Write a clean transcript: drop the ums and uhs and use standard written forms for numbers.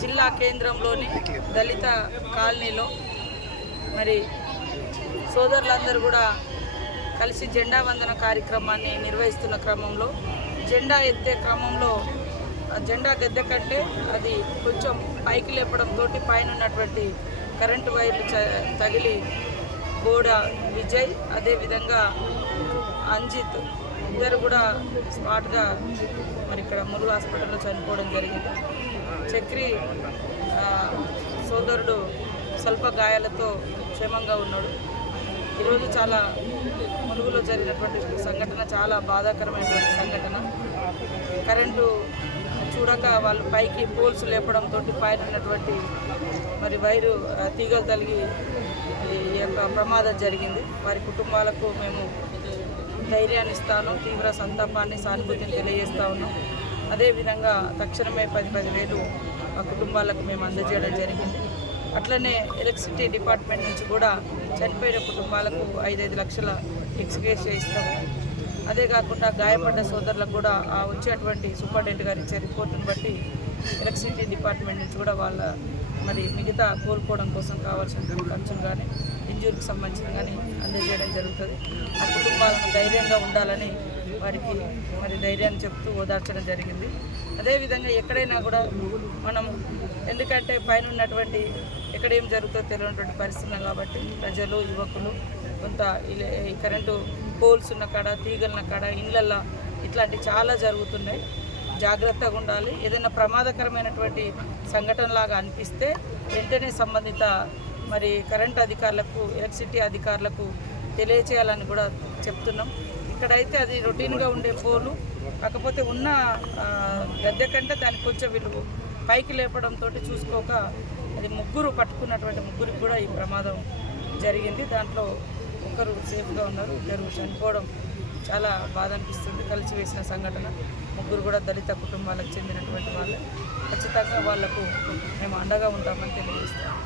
జిల్లా కేంద్రంలోని దళిత కాలనీలో మరి సోదరులందరూ కూడా కలిసి జెండా వందన కార్యక్రమాన్ని నిర్వహిస్తున్న క్రమంలో జెండా ఎత్తే క్రమంలో జెండా గద్దె కంటే అది కొంచెం పైకి లేపడంతో పైన ఉన్నటువంటి కరెంటు వైర్లు తగిలి గోడ విజయ్ అదేవిధంగా అంజిత్ ఇద్దరు కూడా స్పాట్గా మరి ఇక్కడ మురుగు హాస్పిటల్లో చనిపోవడం జరిగింది. చక్రి సోదరుడు స్వల్ప గాయాలతో క్షేమంగా ఉన్నాడు. ఈరోజు చాలా మురుగులో జరిగినటువంటి సంఘటన చాలా బాధాకరమైనటువంటి సంఘటన. కరెంటు చూడక వాళ్ళు పైకి పోల్స్ లేపడంతో పైన ఉన్నటువంటి మరి వైరు తీగలు తగిలి ఈ యొక్క ప్రమాదం జరిగింది. వారి కుటుంబాలకు మేము ధైర్యాన్ని ఇస్తాను, తీవ్ర సంతాపాన్ని సానుభూతిని తెలియజేస్తూ ఉన్నాం. అదేవిధంగా తక్షణమే 10,000 ఆ కుటుంబాలకు మేము అందజేయడం జరిగింది. అట్లనే ఎలక్ట్రిసిటీ డిపార్ట్మెంట్ నుంచి కూడా చనిపోయిన కుటుంబాలకు 5 లక్షల ఎక్స్గ్రేషియా ఇస్తాము. అదే కాకుండా గాయపడ్డ సోదరులకు కూడా వచ్చేటువంటి సూపరింటెండెంట్ గారు ఇచ్చే రిపోర్టును బట్టి ఎలక్ట్రిసిటీ డిపార్ట్మెంట్ నుంచి కూడా వాళ్ళ మరి మిగతా కోలుకోవడం కోసం కావాల్సిన ఖర్చులు కానీ ఇంజూరీకి సంబంధించిన కానీ అందజేయడం జరుగుతుంది. ఆ కుటుంబాలను ధైర్యంగా ఉండాలని వారికి మరి ధైర్యాన్ని చెప్తూ ఓదార్చడం జరిగింది. అదేవిధంగా ఎక్కడైనా కూడా మనం ఎందుకంటే పైన ఉన్నటువంటి ఎక్కడేం జరుగుతుందో తెలియనటువంటి పరిస్థితులు కాబట్టి ప్రజలు యువకులు కొంత ఈ కరెంటు పోల్స్ ఉన్న కాడ తీగలున్న కాడ ఇళ్ళల్లో ఇట్లాంటి చాలా జరుగుతున్నాయి. జాగ్రత్తగా ఉండాలి. ఏదైనా ప్రమాదకరమైనటువంటి సంఘటనలాగా అనిపిస్తే వెంటనే సంబంధిత మరి కరెంటు అధికారులకు ఎలక్ట్రిసిటీ అధికారులకు తెలియచేయాలని కూడా చెప్తున్నాం. ఇక్కడైతే అది రొటీన్గా ఉండే పోలు, కాకపోతే ఉన్న గద్దె కంటే దానికి కొంచెం వీళ్ళు పైకి లేపడంతో చూసుకోక అది పట్టుకున్నటువంటి ముగ్గురికి కూడా ఈ ప్రమాదం జరిగింది. దాంట్లో ఒకరు సేఫ్గా ఉన్నారు, ఇద్దరు చనిపోవడం చాలా బాధ అనిపిస్తుంది. కలిసి వేసిన సంఘటన. ముగ్గురు కూడా దళిత కుటుంబాలకు చెందినటువంటి వాళ్ళే. ఖచ్చితంగా వాళ్లకు మేము అండగా ఉంటామని తెలియజేస్తాం.